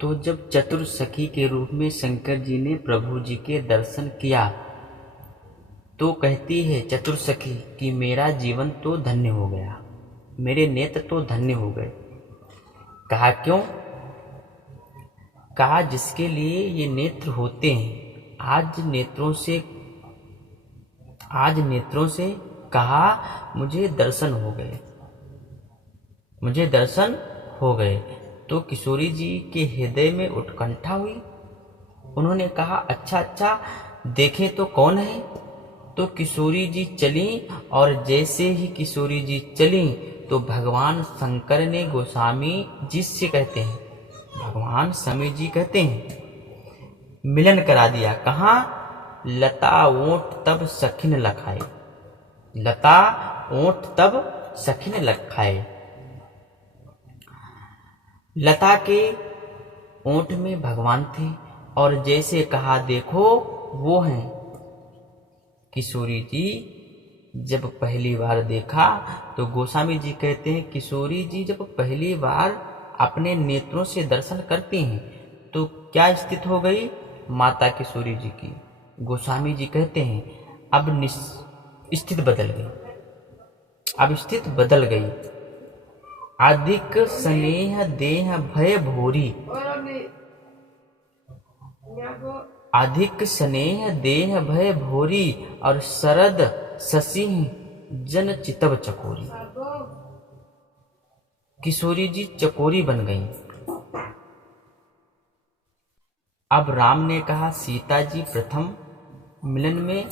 तो जब चतुर सखी के रूप में शंकर जी ने प्रभु जी के दर्शन किया तो कहती है चतुर सखी कि मेरा जीवन तो धन्य हो गया, मेरे नेत्र तो धन्य हो गए। कहा क्यों? कहा जिसके लिए ये नेत्र होते हैं, आज नेत्रों से कहा मुझे दर्शन हो गए, मुझे दर्शन हो गए। तो किशोरी जी के हृदय में उत्कंठा हुई। उन्होंने कहा अच्छा देखें तो कौन है। तो किशोरी जी चली और जैसे ही किशोरी जी चली तो भगवान शंकर ने गोस्वामी जी से कहते हैं, भगवान समय जी कहते हैं मिलन करा दिया। कहाँ? लता ओठ तब सखिन लखाए, लता ओठ तब सखिन लखाए। लता के ओठ में भगवान थे और जैसे कहा देखो वो हैं। किशोरी जी जब पहली बार देखा तो गोस्वामी जी कहते हैं किशोरी जी जब पहली बार अपने नेत्रों से दर्शन करती हैं तो क्या स्थिति हो गई माता किशोरी जी की। गोस्वामी जी कहते हैं अब स्थिति बदल गई, अब स्थिति बदल गई। अधिक स्नेह देह भय भोरी, अधिक स्नेह देह भय भोरी और शरद शशिह जन चितव चकोरी। किशोरी जी चकोरी बन गई। अब राम ने कहा सीता जी प्रथम मिलन में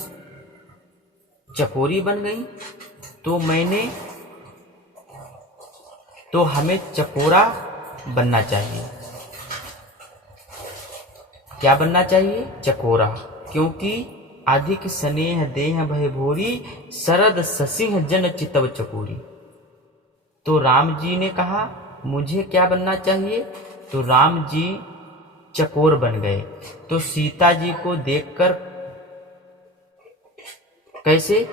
चकोरी बन गई तो हमें चकोरा बनना चाहिए। क्या बनना चाहिए? चकोरा। क्योंकि अधिक स्नेह देह भय भोरी शरद शशिह जन चितव चकोरी। तो राम जी ने कहा मुझे क्या बनना चाहिए? तो राम जी चकोर बन गए। तो सीता जी को देखकर कैसे?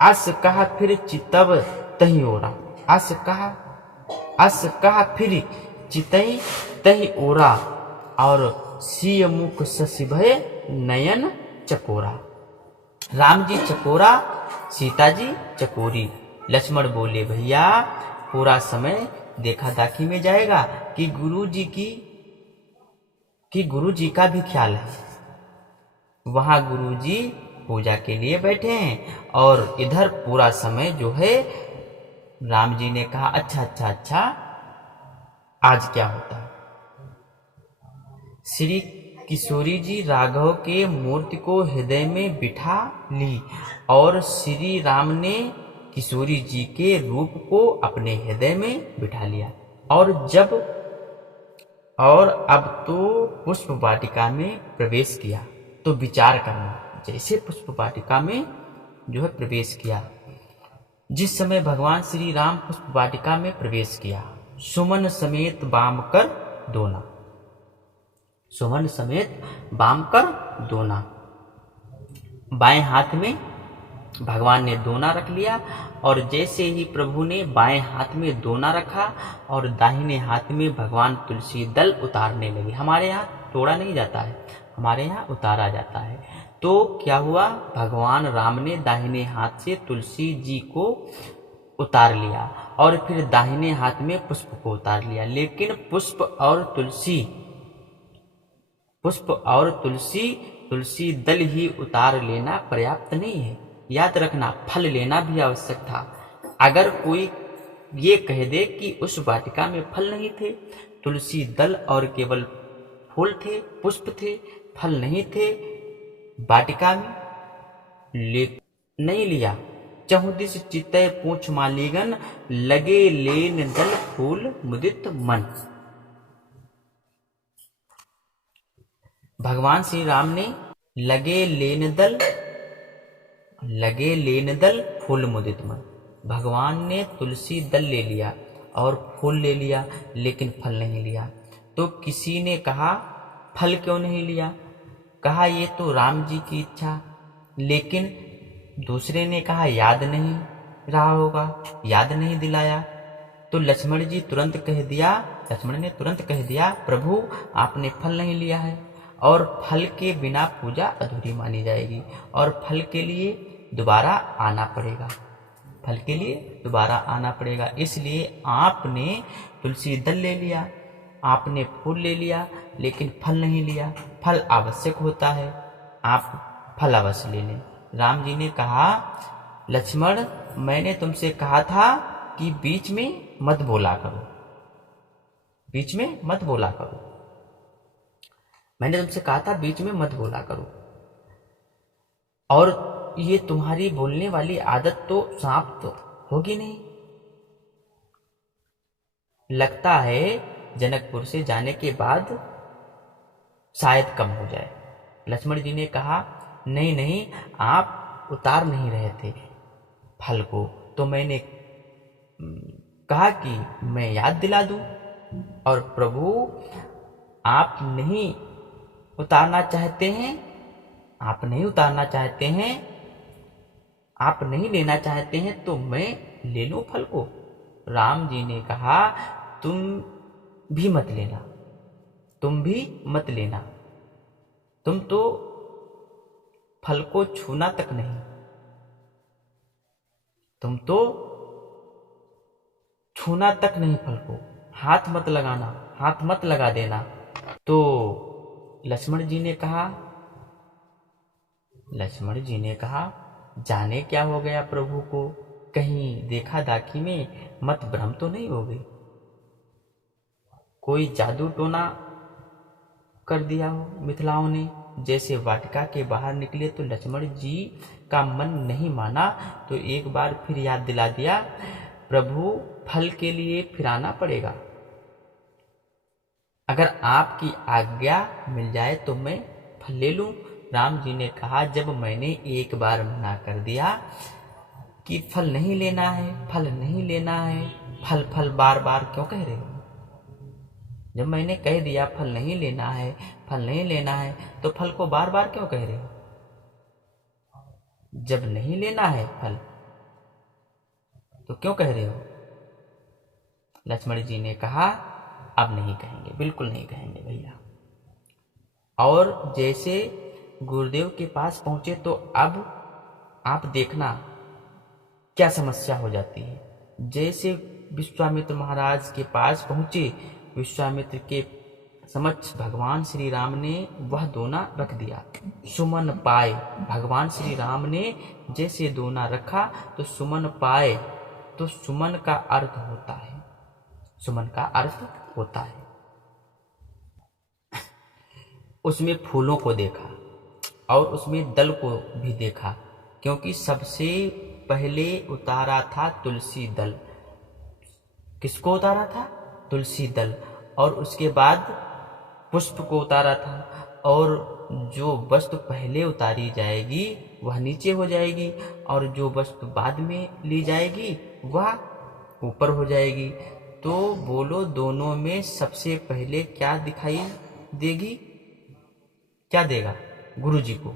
अस कहा फिर चितव तही ओरा, अस कहा फिर चितई तही ओरा और सीय मुख शशि भय नयन चकोरा। राम जी चकोरा, सीता जी चकोरी। लक्ष्मण बोले भैया पूरा समय देखा दाखी में जाएगा कि गुरु जी का भी ख्याल है। वहां गुरु जी पूजा के लिए बैठे हैं और इधर पूरा समय जो है राम जी ने कहा अच्छा आज क्या होता है। श्री किशोरी जी राघव के मूर्ति को हृदय में बिठा ली और श्री राम ने किशोरी जी के रूप को अपने हृदय में बिठा लिया। और अब तो पुष्प वाटिका में प्रवेश किया। तो विचार करना, जैसे पुष्प वाटिका में जो है प्रवेश किया, जिस समय भगवान श्री राम पुष्प वाटिका में प्रवेश किया, सुमन समेत बाम कर दोना, सुमन समेत बाम कर दोना। बाएं हाथ में भगवान ने दोना रख लिया और जैसे ही प्रभु ने बाएं हाथ में दोना रखा और दाहिने हाथ में भगवान तुलसी दल उतारने लगे। हमारे यहाँ तोड़ा नहीं जाता है, हमारे यहाँ उतारा जाता है। तो क्या हुआ, भगवान राम ने दाहिने हाथ से तुलसी जी को उतार लिया और फिर दाहिने हाथ में पुष्प को उतार लिया। लेकिन पुष्प और तुलसी दल ही उतार लेना पर्याप्त नहीं है। याद रखना, फल लेना भी आवश्यक था। अगर कोई ये कह दे कि उस वाटिका में फल नहीं थे, तुलसी दल और केवल फूल थे, पुष्प थे, फल नहीं थे, वाटिका में नहीं लिया। चहुदिस चितय पूछ मालीगन, लगे लेन दल फूल मुदित मन। भगवान श्री राम ने लगे लेन दल फूल मुदित मन। भगवान ने तुलसी दल ले लिया और फूल ले लिया, लेकिन फल नहीं लिया। तो किसी ने कहा फल क्यों नहीं लिया? कहा ये तो राम जी की इच्छा। लेकिन दूसरे ने कहा याद नहीं रहा होगा, याद नहीं दिलाया। तो लक्ष्मण ने तुरंत कह दिया, प्रभु आपने फल नहीं लिया है और फल के बिना पूजा अधूरी मानी जाएगी और फल के लिए दोबारा आना पड़ेगा। इसलिए आपने तुलसी दल ले लिया, आपने फूल ले लिया, लेकिन फल नहीं लिया। फल आवश्यक होता है, आप फल अवश्य ले लें। राम जी ने कहा, लक्ष्मण मैंने तुमसे कहा था कि बीच में मत बोला करो, मैंने तुमसे कहा था बीच में मत बोला करो। और ये तुम्हारी बोलने वाली आदत तो समाप्त होगी नहीं। लगता है जनकपुर से जाने के बाद शायद कम हो जाए। लक्ष्मण जी ने कहा, नहीं, आप उतार नहीं रहे थे फल को, तो मैंने कहा कि मैं याद दिला दूं। और प्रभु आप नहीं उतारना चाहते हैं, आप नहीं लेना चाहते हैं, तो मैं ले लूं फल को। राम जी ने कहा, तुम भी मत लेना, तुम तो फल को छूना तक नहीं, फल को हाथ मत लगा देना। तो लक्ष्मण जी ने कहा, जाने क्या हो गया प्रभु को, कहीं देखा दाखी में मत भ्रम तो नहीं हो गई, कोई जादू टोना कर दिया हो मिथिलाओं ने। जैसे वाटिका के बाहर निकले तो लक्ष्मण जी का मन नहीं माना, तो एक बार फिर याद दिला दिया, प्रभु फल के लिए फिर आना पड़ेगा, अगर आपकी आज्ञा मिल जाए तो मैं फल ले लूं। राम जी ने कहा, जब मैंने एक बार मना कर दिया कि फल नहीं लेना है, फल बार बार क्यों कह रहे हो? जब मैंने कह दिया फल नहीं लेना है, तो फल को बार बार क्यों कह रहे हो? जब नहीं लेना है फल तो क्यों कह रहे हो? लक्ष्मण जी ने कहा, अब नहीं कहेंगे, बिल्कुल नहीं कहेंगे भैया। और जैसे गुरुदेव के पास पहुंचे तो अब आप देखना क्या समस्या हो जाती है। जैसे विश्वामित्र महाराज के पास पहुंचे, विश्वामित्र के समक्ष भगवान श्री राम ने वह दोना रख दिया, सुमन पाए। भगवान श्री राम ने जैसे दोना रखा तो सुमन पाए, तो सुमन का अर्थ होता है उसमें फूलों को देखा और उसमें दल को भी देखा, क्योंकि सबसे पहले उतारा था तुलसी दल। किसको उतारा था? तुलसी दल। और उसके बाद पुष्प को उतारा था, और जो वस्तु पहले उतारी जाएगी वह नीचे हो जाएगी, और जो वस्तु बाद में ली जाएगी वह ऊपर हो जाएगी। तो बोलो, दोनों में सबसे पहले क्या दिखाई देगी? क्या देगा? गुरु जी को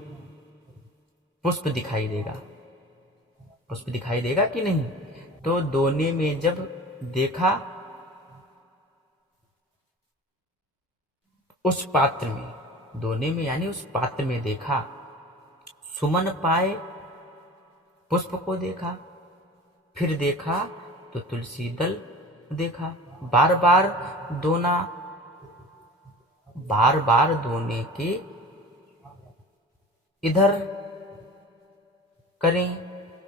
पुष्प दिखाई देगा कि नहीं? तो दोने में जब देखा, उस पात्र में, दोने में यानी उस पात्र में देखा, सुमन पाए, पुष्प को देखा, फिर देखा तो तुलसी दल देखा। बार बार दोने के इधर करें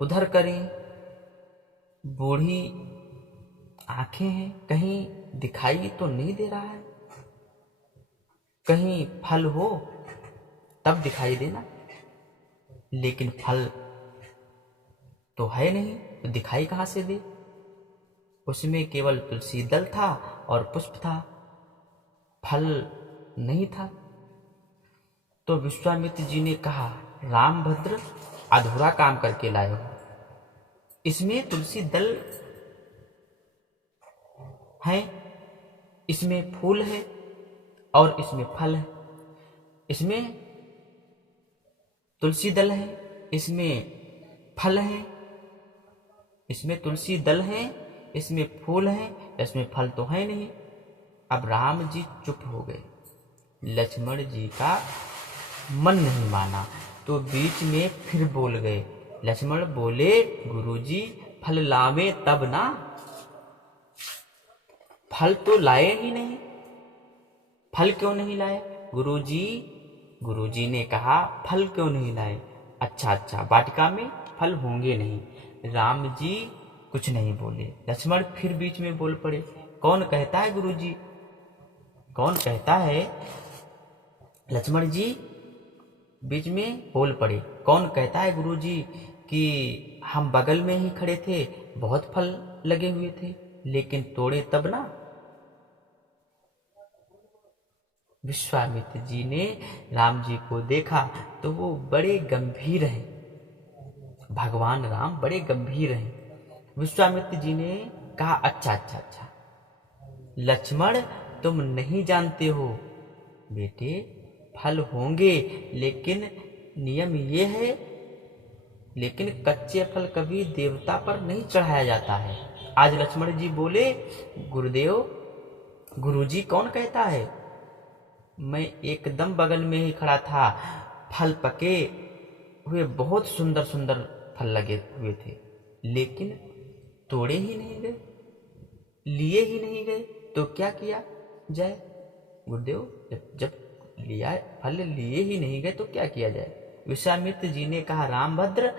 उधर करें, बूढ़ी आंखें हैं, कहीं दिखाई तो नहीं दे रहा है, कहीं फल हो तब दिखाई देना, लेकिन फल तो है नहीं, तो दिखाई कहां से दे? उसमें केवल तुलसी दल था और पुष्प था, फल नहीं था। तो विश्वामित्र जी ने कहा, रामभद्र अधूरा काम करके लाए हो, इसमें तुलसी दल है, इसमें फूल है और इसमें फल है। इसमें तुलसी दल है, इसमें फल है, इसमें तुलसी दल है, इसमें फूल हैं, इसमें फल तो है नहीं। अब राम जी चुप हो गए। लक्ष्मण जी का मन नहीं माना तो बीच में फिर बोल गए। लक्ष्मण बोले, गुरुजी फल लावे तब ना, फल तो लाए ही नहीं। फल क्यों नहीं लाए गुरुजी? गुरुजी ने कहा, फल क्यों नहीं लाए? अच्छा, वाटिका में फल होंगे नहीं। राम जी कुछ नहीं बोले। लक्ष्मण फिर बीच में बोल पड़े, कौन कहता है गुरुजी, कौन कहता है? लक्ष्मण जी बीच में बोल पड़े, कौन कहता है गुरुजी कि हम बगल में ही खड़े थे, बहुत फल लगे हुए थे, लेकिन तोड़े तब ना। विश्वामित्र जी ने राम जी को देखा तो वो बड़े गंभीर हैं। भगवान राम बड़े गंभीर हैं। विश्वामित्र जी ने कहा, अच्छा, लक्ष्मण तुम नहीं जानते हो बेटे, फल होंगे, लेकिन नियम ये है, लेकिन कच्चे फल कभी देवता पर नहीं चढ़ाया जाता है। आज लक्ष्मण जी बोले, गुरुदेव, गुरुजी कौन कहता है? मैं एकदम बगल में ही खड़ा था, फल पके हुए बहुत सुंदर सुंदर फल लगे हुए थे, लेकिन तोड़े ही नहीं गए, लिए ही नहीं गए, तो क्या किया जाए? गुरुदेव, जब लिया फल लिए ही नहीं गए तो क्या किया जाए? विश्वामित्र जी ने कहा, रामभद्र